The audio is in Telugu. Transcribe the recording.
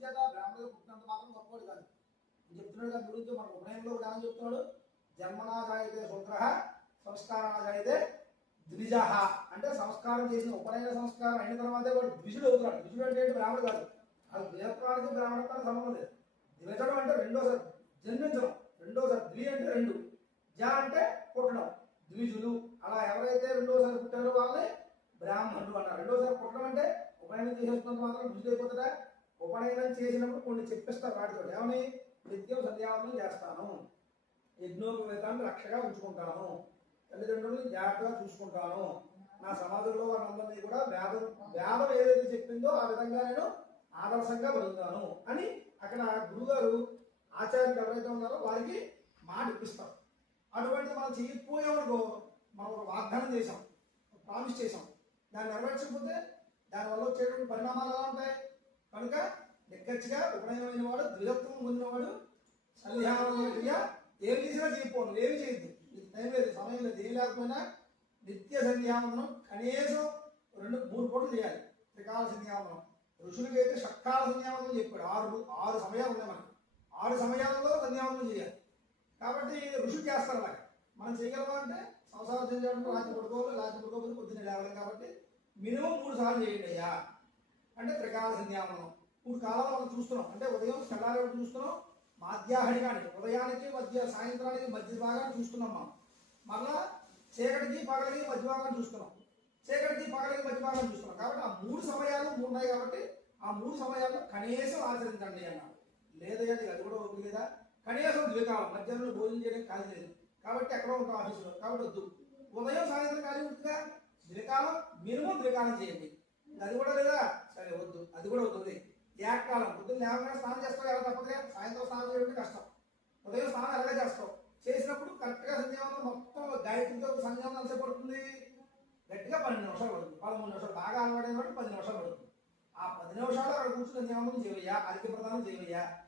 ఇంచేత బ్రాహ్మణులు పుట్టినంత మాత్రం గొప్పవాడు కాదు. చెప్తున్నాడు దాని గురించి మన ఉపనయనంలో కూడా ఏమని చెప్తున్నాడు జన్మనాజాయితే శూద్ర సంస్కారాజాయితే ద్విజ. అంటే సంస్కారం చేసిన ఉపనయన సంస్కారం అయిన తర్వాతే వాడు ద్విజుడు అవుతున్నాడు. ద్విజుడు అంటే బ్రాహ్మణుడు కాదు. అది ద్విజత్వానికి బ్రాహ్మణత్వానికి సంబంధం లేదు. ద్విజడం అంటే రెండోసారి జన్మించడం. రెండోసారి ద్వి అంటే రెండు. జ అంటే పుట్టడం. ద్విజులు. అలా ఎవరైతే రెండోసారి పుట్టారో వాళ్ళే బ్రాహ్మణుడు అన్నారు. రెండోసారి పుట్టడం అంటే ఉపనయనం చేసేస్తున్నంత మాత్రం ద్విజుడు అయిపోతుందా ఉపనయనం చేసినప్పుడు కొన్ని చెప్పిస్తారు వాటితో ఏమని? నిత్యం సంధ్యావందనం చేస్తాను. యజ్ఞోపవేతాన్ని రక్షగా ఉంచుకుంటాను. తల్లిదండ్రులను జాగ్రత్తగా చూసుకుంటాను. నా సమాజంలో వారందరినీ కూడా వేదం వేదం ఏదైతే చెప్పిందో ఆ విధంగా నేను ఆదర్శంగా బతుకుతాను అని అక్కడ గురుగారు ఆచార్యులు ఎవరైతే ఉన్నారో వారికి మాట ఇప్పిస్తారు. అటువంటి మనం చేయకపోయామనుకో మనం ఒక వాగ్దానం చేసాం ప్రామిస్ చేసాం దాన్ని నెరవేర్చకపోతే దానివల్ల వచ్చేటువంటి పరిణామాలు ఎలా ఉంటాయి? కనుక నిక్కచ్చిగా ఉపనయనమైన వాడు ద్విజత్వం పొందినవాడు సంధ్యావందన ఏమి చేసినా చేయకపోను ఏమి చేయొద్దు. నీకు టైం లేదు సమయం లేదు ఏం లేకపోయినా నిత్య సంధ్యావనం కనీసం రెండు మూడు పూటలు చేయాలి. త్రికాల సంధ్యావనం ఋషులకి అయితే షట్కాల సంధ్యావనం చెప్పాడు. ఆరు ఆరు సమయాలు ఉన్నాయి మనకి. ఆరు సమయాలలో సంధ్యావనం చేయాలి. కాబట్టి ఋషులు చేస్తారు అలాగా. మనం చేయగలమా అంటే సంసారం చేయడానికి రాత్రి పడుకోవాలి రాత్రి పడుకోకపోతే పొద్దున్నే లేవాలి కాబట్టి మినిమం మూడు సార్లు చేయండి అయ్యా. అంటే త్రికాల సంధ్యావనం మూడు కాలాలు మనం చూస్తున్నాం. అంటే ఉదయం తెల్లారి ఒకటి చూస్తున్నాం మాధ్యాహనికానికి ఉదయానికి మధ్య సాయంత్రానికి మధ్య భాగాన్ని చూస్తున్నాం మనం. మళ్ళా చీకటికి పగలకి మధ్య భాగాన్ని చూస్తున్నాం. చీకటికి పగలకి మధ్య భాగాన్ని చూస్తున్నాం. కాబట్టి ఆ మూడు సమయాలు ఉన్నాయి కాబట్టి ఆ మూడు సమయాల్లో కనీసం ఆచరించండి అన్నాడు లేదయ్యా నీకు అది కూడా ఉంది లేదా కనీసం ద్వికాలం మధ్యాహ్నం భోజనం చేయడం ఖాళీ లేదు. కాబట్టి ఎక్కడో ఉంటాం ఆఫీసులో. కాబట్టి వద్దు. ఉదయం సాయంత్రం ఖాళీ ఉంటుందా? ద్వికాలం మినిమం ద్వికాలం చేయండి. అది కూడా లేదా? సరే వద్దు. అది కూడా వద్దు ఏకాలం పొద్దున్న లేవగానే స్నానం చేస్తావు ఎలా తప్పదుగా? సాయంత్రం స్నానం చేయడం కష్టం. ఉదయం స్నానం ఎలాగ చేస్తావు? చేసినప్పుడు కరెక్ట్గా సంధ్యావనం మొత్తం గాయత్రితో సంధ్యావనం ఎంతసేపు పడుతుంది? గట్టిగా పన్నెండు నిమిషాలు పడుతుంది. పదమూడు నిమిషాలు. బాగా అలవాటు వాటి పది నిమిషాలు పడుతుంది. ఆ పది నిమిషాలు అక్కడ కూర్చుని సంధ్యావనం చేయవయ్యా. అధిక ప్రదానం చేయవయ్యా.